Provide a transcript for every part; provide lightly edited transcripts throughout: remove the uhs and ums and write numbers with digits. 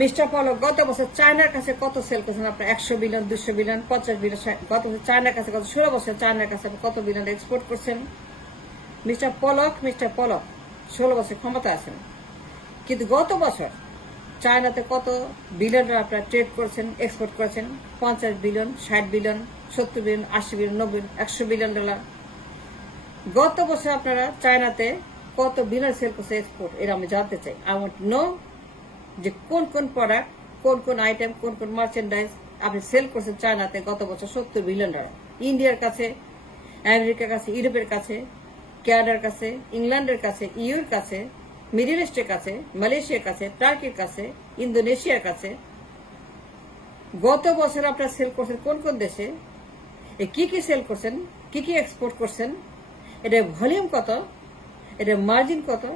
Mister পলক গত বছর চায়নার কাছে কত সেল করছেন আপনার? 100 বিলিয়ন, 200 বিলিয়ন, 50 বিলিয়ন। গত বছর চায়নার কাছে, গত 16 বছর চায়নার কাছে কত বিলিয়ন এক্সপোর্ট করছেন? মিস্টার পলক 16 বছর ক্ষমতা আছেন, কিন্তু গত বছর চায়নাতে কত বিলিয়ন আপনারা ট্রেড করেছেন, এক্সপোর্ট করেছেন? 50 billion, 60 billion, 70 billion, 80 billion, 90 100 billion dollar. গত বছর আপনারা চায়নাতে কত বিলিয়ন সেল করছে এক্সপোর্ট? এর আমি জানতে চাই। আই ওয়ান্ট নো যে কোন কোন প্রোডাক্ট, কোন কোন আইটেম, কোন কোন মার্চেন্ডাইজ আপনি সেল করছেন চায়নাতে গত বছর 70 বিলিয়ন ডলার। ইন্ডিয়ার কাছে, আমেরিকার কাছে, ইউরোপের কাছে, কানাডার কাছে, ইংল্যান্ডের কাছে, ইউর কাছে, মিডল ইস্টের কাছে, মালয়েশিয়ার কাছে, টার্কির কাছে, ইন্দোনেশিয়ার কাছে গত বছর আপনারা সেল করছেন কোন কোন দেশে? কি কি সেল করছেন, কি কি এক্সপোর্ট করছেন? এটা ভলিউম কত, এটা মার্জিন কত?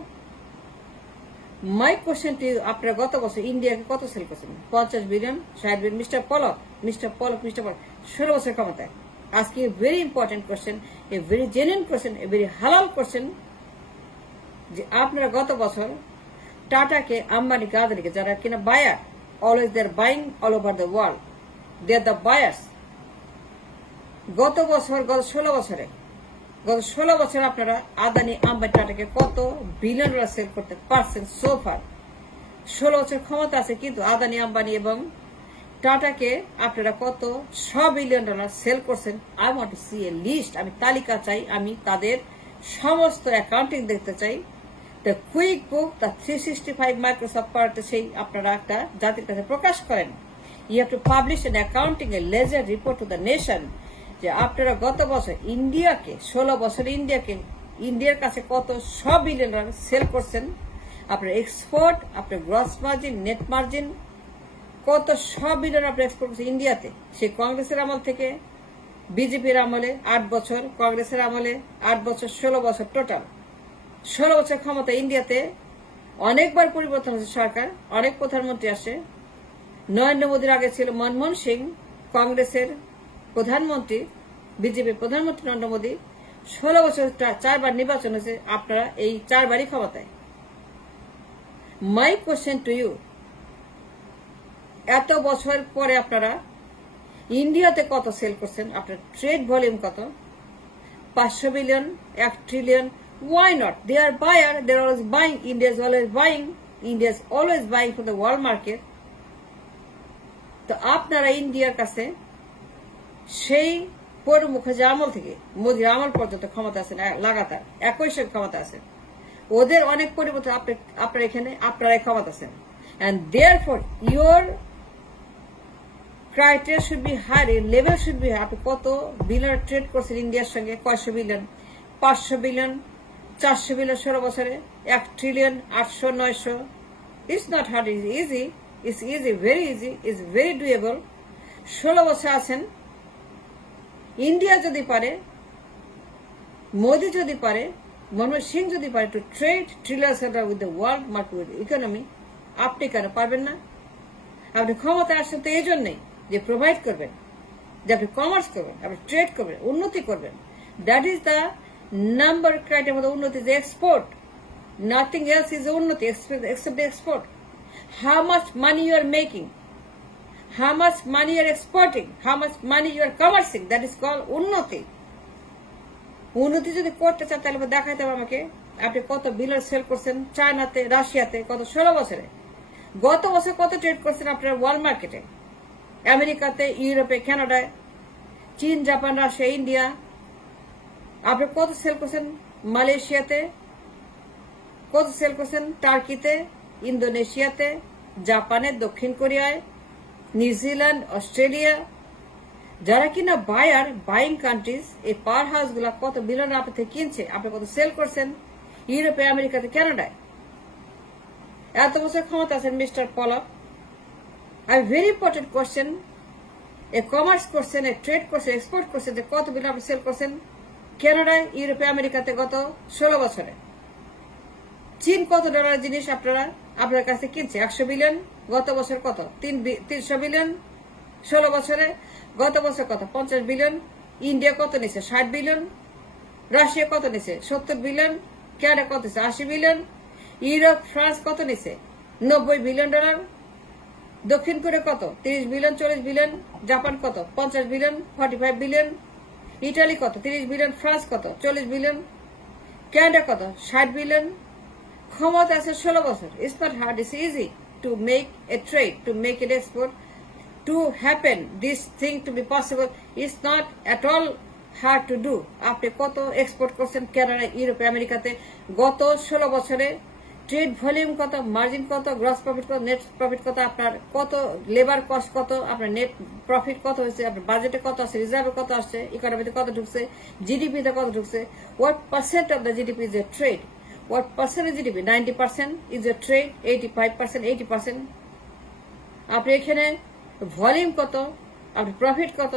মাই কোশ্চেন টু ইউ, আপনারা গত বছর ইন্ডিয়াকে কত সেল করছেন? 50 বিলিয়ন, 60 বিলিয়ন। মিস্টার পলক 16 বছর ক্ষমতায়। আজকে very important question, a very genuine question, a very হালাল কোশ্চেন, যে আপনারা গত বছর টাটাকে, আম্বানিকে, আদানিকে, যারা কিনা buyer, always they are buying all over the world, they are the buyers. গত 16 বছরে আপনারা আদানি, আম্বানি, টাটাকে কত বিলিয়ন ডলার সেল করতে পারছেন সোফার? 16 বছর ক্ষমতা আছে, কিন্তু আদানি, আম্বানি এবং টাটাকে আপনারা কত 100 বিলিয়ন ডলার সেল করছেন? I want to see a list. আমি তালিকা চাই, আমি তাদের সমস্ত অ্যাকাউন্টিং দেখতে চাই। The quick book, the 365 Microsoft power, সেই আপনারা একটা জাতির কাছে প্রকাশ করেন। You have to publish an accounting a ledger report to the nation, যে আপনারা গত বছর ইন্ডিয়াকে, 16 বছরে ইন্ডিয়ার কাছে কত 100 বিলিয়ন ডলার সেল করছেন? আপনার এক্সপোর্ট, আপনার গ্রস মার্জিন, নেট মার্জিন কত 100 বিলিয়ন আপনি এক্সপোর্ট করছেন ইন্ডিয়াতে? সে কংগ্রেসের আমল থেকে বিজেপির আমলে 8 বছর, কংগ্রেসের আমলে 8 বছর, 16 বছর টোটাল। 16 বছর ক্ষমতা ইন্ডিয়াতে অনেকবার পরিবর্তন হয়েছে সরকার, অনেক প্রধানমন্ত্রী আসে। নরেন্দ্র মোদীর আগে ছিল মনমোহন সিং, কংগ্রেসের প্রধানমন্ত্রী, বিজেপির প্রধানমন্ত্রী নরেন্দ্র মোদী। 16 বছর 4বার নির্বাচন হয়েছে, আপনারা এই 4বারই ক্ষমতায়। মাই কোশ্চেন টু ইউ, এত বছর পরে আপনারা ইন্ডিয়াতে কত সেল করছেন? আপনার ট্রেড ভলিউম কত? 500 billion, 1 trillion. Why not? They are buyer, they are always buying. India is always buying. India is always buying from the world market. তো আপনারা ইন্ডিয়ার কাছে সেই প্রণব মুখার্জি আমল থেকে মোদীর আমল পর্যন্ত ক্ষমতা আছেন, লাগাতার একই সঙ্গে ক্ষমতা আছেন। ওদের অনেক পরিবর্তন, আপনার এখানে আপনারাই ক্ষমতা আছেন। And therefore your criteria should be higher, level should be higher. আপনি কত বিলিয়ন ট্রেড করছেন ইন্ডিয়ার সঙ্গে? 500 বিলিয়ন, 500 বিলিয়ন, 400 বিলিয়ন 16 বছরে, 1 trillion, 800, 900। It's not hard, it's easy. It's easy, very easy. It's very doable. 16 বছর আছেন। ইন্ডিয়া যদি পারে, মোদি যদি পারে, মনমোহন সিং যদি পারে to trade trillion center with the world market economy, আপনি কেন পারবেন না? আপনি ক্ষমতায় আসছেন তো এই জন্যই যে প্রোভাইড করবেন, যে আপনি কমার্স করবেন, আপনি ট্রেড করবেন, উন্নতি করবেন। That is the number criteria for the উন্নতি, যে এক্সপোর্ট। নাথিং এলস ইজ উন্নতি except export. How much money you are making, how much money you are exporting, how much money you are commercing, that is called উন্নতি। উন্নতি যদি করতে চান তাহলে দেখাইতে হবে আমাকে আপনি কত বিলিয়ন সেল করছেন চায়নাতে, রাশিয়াতে কত 16 বছরে। গত বছর কত ট্রেড করছেন আপনার ওয়ার্ল্ড মার্কেটে? আমেরিকাতে, ইউরোপে, কানাডায়, চীন, জাপান, রাশিয়া, ইন্ডিয়া। আপনি কত সেল করছেন মালয়েশিয়াতে, কত সেল করছেন টার্কিতে, ইন্দোনেশিয়াতে, জাপানে, দক্ষিণ কোরিয়ায়, নিউজিল্যান্ড, অস্ট্রেলিয়া। যারা কিনা বায়ার, বাইং কান্ট্রিজ, এই পাওয়ার হাউস গুলা কত বিলিয়ন আপনার থেকে কিনছে, আপনি কত সেল করছেন ইউরোপে, আমেরিকাতে, কানাডায়। এত বছর ক্ষমতা আছেন mister Palak. Are very important question, A commerce করছেন, এ ট্রেড করছেন, এক্সপোর্ট করছেন, যে কত বিলিয়ন আপনি সেল করছেন কানাডায়, ইউরোপে, আমেরিকাতে গত 16 বছরে। চীন কত ডলার জিনিস আপনার কাছে কিনছে? 100 বিলিয়ন। গত বছর কত? 300 বিলিয়ন 16 বছরে। গত বছর কত? 50 বিলিয়ন। ইন্ডিয়া কত নিছে? 60 বিলিয়ন। রাশিয়া কত নিছে? 70 বিলিয়ন। কানাডা কত নিছে? 80 বিলিয়ন। ইউরোপ, ফ্রান্স কত নিছে? 90 বিলিয়ন ডলার। দক্ষিণ কোরিয়া কত 30 বিলিয়ন 40 বিলিয়ন, জাপান কত 50 বিলিয়ন 45 বিলিয়ন, ইটালি কত 30 বিলিয়ন, ফ্রান্স কত 40 বিলিয়ন, ক্যানাডা কত 60 বিলিয়ন। ক্ষমতা আছে 16 বছর। It's not hard, it's easy to make a trade, to make it export, to happen this thing to be possible. It's not at all hard to do. আপনি কত export করছেন Canada, ইউরোপে, আমেরিকাতে গত 16 বছরে? ট্রেড ভলিউম কত, margin কত, gross profit কত, নেট প্রফিট কত, আপনার কত লেবার কস্ট কত, আপনার নেট প্রফিট কত হয়েছে, আপনার বাজেটে কত আসছে, রিজার্ভে কত আসছে, ইকোনমিতে কত ঢুকছে, জিডিপিতে কত ঢুকছে, what percent of the GDP is a trade, what percent is GDP, 90% is a trade, 85%, 80%। আপনি এখানে ভলিউম কত, আপনার প্রফিট কত,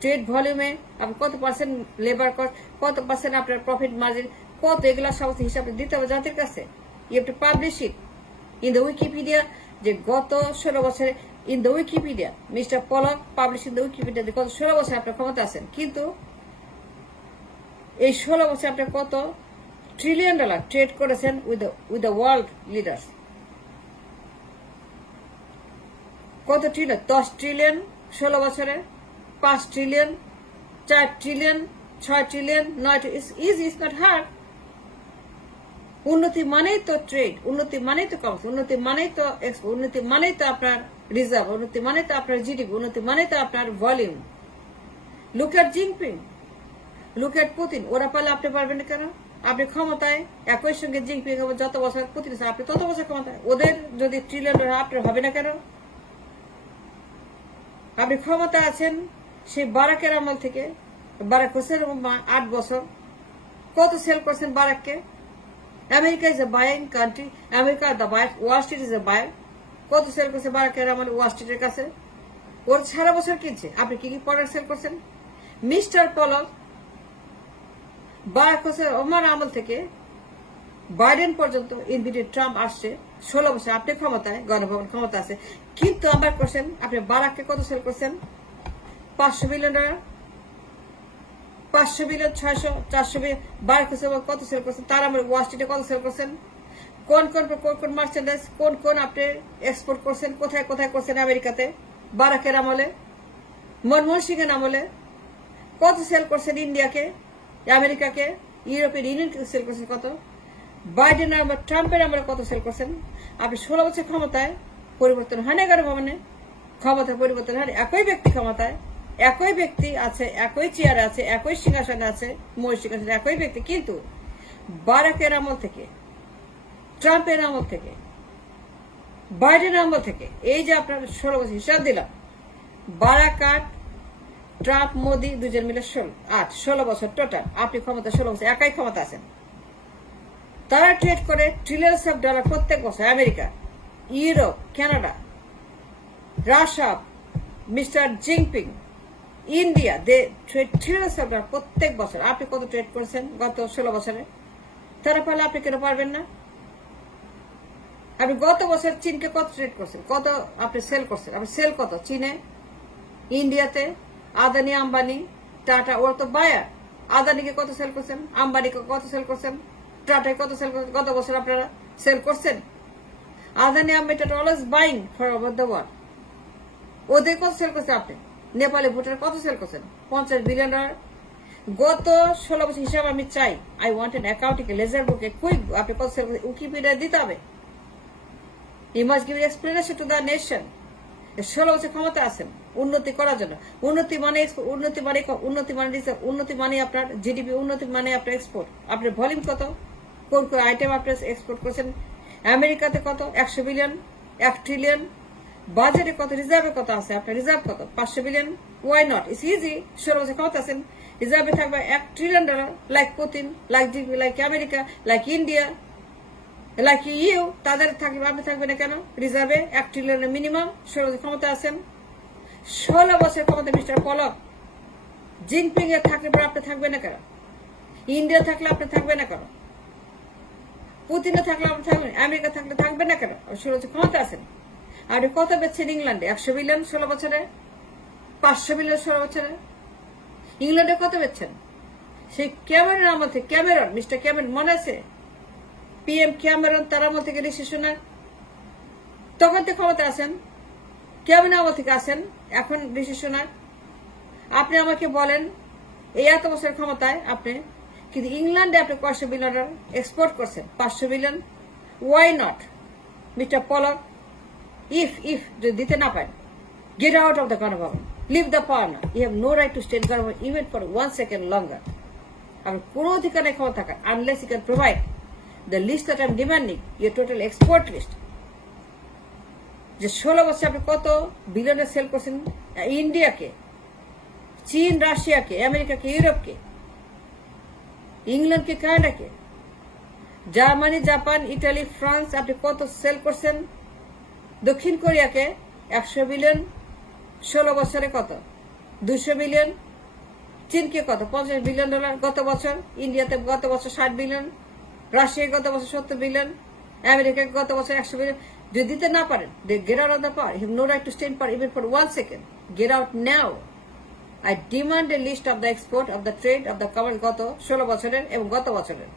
ট্রেড ভলিউমে আপনি কত পার্সেন্ট লেবার কস্ট, কত পার্সেন্ট আপনার প্রফিট মার্জিন কত, এগুলা সমস্ত হিসাব দিতে হবে জাতির কাছে। You have to publish it in the Wikipedia যে গত 16 বছরে in the Wikipedia Mr. Pollock publish in the Wikipedia যে গত 16 বছরে আপনার ক্ষমতা আছেন, কিন্তু এই 16 বছরে আপনার কত ট্রিলিয়ন ডলার ট্রেড করেছেন উইথ দ্য ওয়ার্ল্ড লিডার্স। কত ট্রিলিয়ন? 10 ট্রিলিয়ন 16 বছরে, 5 trillion, 4 trillion, 6 trillion, 9 trillion. It's easy, it's not hard. উন্নতি মানেই তো ট্রেড, উন্নতি মানেই তো কমার্স, উন্নতি মানেই তো এক্সপোর্ট, উন্নতি মানেই তো আপনার রিজার্ভ, উন্নতি মানেই তো আপনার জিডিপি, উন্নতি মানেই তো আপনার volume. Look at Jinping, look at Putin. ওরা পারলে আপনি পারবেন না কেন? আপনি ক্ষমতায় একই সঙ্গে জিনপিং যত বছর পুতিন আছে আপনি তত বছর ক্ষমতায়। ওদের যদি ট্রিলিয়ন আপনার হবে না কেন? আপনি ক্ষমতা আছেন সেই বারাকের আমল থেকে, বারাক হোসেন 8 বছর কত সেল করছেন বারাককে। America is a buying country. America, the buyer, Wall Street is a buyer. কত সেল করছে বারাকের আমলে ওয়াল স্ট্রিটের কাছে? ওর সারা বছর কিনছে। আপনি কি কি প্রোডাক্ট সেল করছেন? মিস্টার পলক বারাক হোসেন ওমার আমল থেকে বাইডেন পর্যন্ত ইনভিটেড ট্রাম্প আসছে 16 বছর আপনি ক্ষমতায়, গণভবন ক্ষমতা আছে, কিন্তু আবার করছেন আপনি বারাককে কত সেল করছেন? 500 billion dollar, 500 billion, 600, 400 billion. Barack Hossain কত সেল করছেন? তার আমরা ওয়াল স্ট্রিটে কত সেল করছেন? কোন কোন মার্চেন্ডাইজ কোন আপনি এক্সপোর্ট করছেন, কোথায় কোথায় করছেন? আমেরিকাতে বারাকের আমলে, মনমোহন সিং এর আমলে কত সেল করছেন? ইন্ডিয়াকে, আমেরিকাকে, ইউরোপিয়ান ইউনিয়নকে সেল করছেন কত? বাইডেন আমলে, ট্রাম্পের আমলে কত সেল করছেন? আপনি 16 বছর ক্ষমতায়, পরিবর্তন হয় না গণভবনে, ক্ষমতা পরিবর্তন হয়, একই ব্যক্তি ক্ষমতায়, একই ব্যক্তি আছে, একই চেয়ার আছে, একই সিংহাসনে আছে, মহিষ সিংহাসনে একই ব্যক্তি, কিন্তু বারাকের আমল থেকে, ট্রাম্পের আমল থেকে, বাইডেন আমল থেকে, এই যে আপনার 16 বছর হিসাব দিলাম, বারাক 8, ট্রাম্প মোদি দুজন মিলে 16 বছর টোটাল আপনি ক্ষমতা, 16 বছর একাই ক্ষমতা আছেন। তারা ট্রেড করে ট্রিলিয়ন্স অফ ডলার প্রত্যেক বছর। America, Europe, Canada, Russia, mister Jinping, India, they trade trillions of dollar প্রত্যেক বছর। আপনি কত ট্রেড করেছেন গত 16 বছরে? তারা পারলে আপনি কেন পারবেন না? আপনি গত বছর চীনকে কত ট্রেড করছেন, কত আপনি সেল করছেন? আপনি সেল কত চীনে, ইন্ডিয়াতে? আদানি, আম্বানি, টাটা, ওরা তো বায়ার। আদানিকে কত সেল করছেন? আম্বানিকে কত সেল করছেন? টাটাকে কত সেল করছেন? গত বছর আপনারা সেল করছেন। Adani, Ambani, tata always buying for over the world. ওদের কত সেল করছেন আপনি? নেপালে, ভুটানে কত সেল করছেন? 50 বিলিয়ন ডলার। গত 16 বছর হিসাব আমি চাই। I want an accounting ledger বুকে কুইক। আপনি কত সেল করছেন? উইকিপিডিয়া দিতে হবে। You must give explanation to the nation. 16 বছর ক্ষমতা আছেন উন্নতি করার জন্য। উন্নতি মানে আপনার জিডিপি, উন্নতি মানে আপনার এক্সপোর্ট। আপনার ভলিউম কত, কোন কোন আইটেম আপনি এক্সপোর্ট করছেন? আমেরিকাতে কত? 100 বিলিয়ন, 1 ট্রিলিয়ন। বাজেটে কত, রিজার্ভে কত আছে? আপনার রিজার্ভ কত? 500 billion. Why not? It's easy. 16 বছর ক্ষমতা আছেন, রিজার্ভে থাকবে 1 trillion dollar, like Putin, like GP, like America, like India, like you. তাদের থাকবে, আপনি থাকবেন না কেন? রিজার্ভে 1 ট্রিলিয়নের মিনিমাম। 16 বছর ক্ষমতা আছেন, 16 বছর ক্ষমতা। মিস্টার পলক, জিনপিং এর থাকলে আপনি থাকবেন না কেন? ইন্ডিয়া থাকলে আপনি থাকবেন না কেন? পুতিনে থাকলে আপনি থাকবেন, আমেরিকা থাকলে থাকবেন না কেন? 16 বছর ক্ষমতা আছেন। আর কত বেচছেন ইংল্যান্ডে? 100 বিলিয়ন 16 বছরে, 500 বিলিয়ন 16 বছরে। ইংল্যান্ডে কত বেচছেন? সেই ক্যামেরন আমল থেকে, ক্যামেরন, মিস্টার ক্যামেরন মনে আছে? পিএম ক্যামেরন, তার আমল থেকে রিসেশনের তখন তো ক্ষমতা আছেন। কেমন আমল থেকে আসেন এখন ডিসিশনার? আপনি আমাকে বলেন এই এত বছর ক্ষমতায় আপনি, কিন্তু ইংল্যান্ডে আপনি কয়শো বিলিয়ন ডলার এক্সপোর্ট করছেন, 500 billion. Why not mister Palak? If যদি দিতে না পারেন, get out of the Ganabhaban, leave the power now. You have no right to stay in government even for 1 second longer. আপনার কোনো অধিকার নেই ক্ষমতা থাকার, unless you can provide the list that I'm demanding, your total export list. যে 16 বছর আপনি কত বিলিয়নে সেল করছেন ইন্ডিয়াকে, চীন, রাশিয়াকে, আমেরিকাকে, ইউরোপকে, ইংল্যান্ডকে, কানাডাকে, জার্মানি, জাপান, ইটালি, ফ্রান্স আপনি কত সেল করছেন, দক্ষিণ কোরিয়াকে 100 বিলিয়ন 16 বছরে কত, 200 বিলিয়ন, চীনকে কত 50 বিলিয়ন ডলার গত বছর, ইন্ডিয়াতে গত বছর 60 বিলিয়ন, রাশিয়া গত বছর 70 বিলিয়ন, আমেরিকা গত বছর 100 বিলিয়ন। যদি দিতে না পারেন, get out of the power. You have no right to stay in power even for 1 second. Get out now. I demand a list of the export of the trade of the government গত 16 বছরের এবং গত বছরের।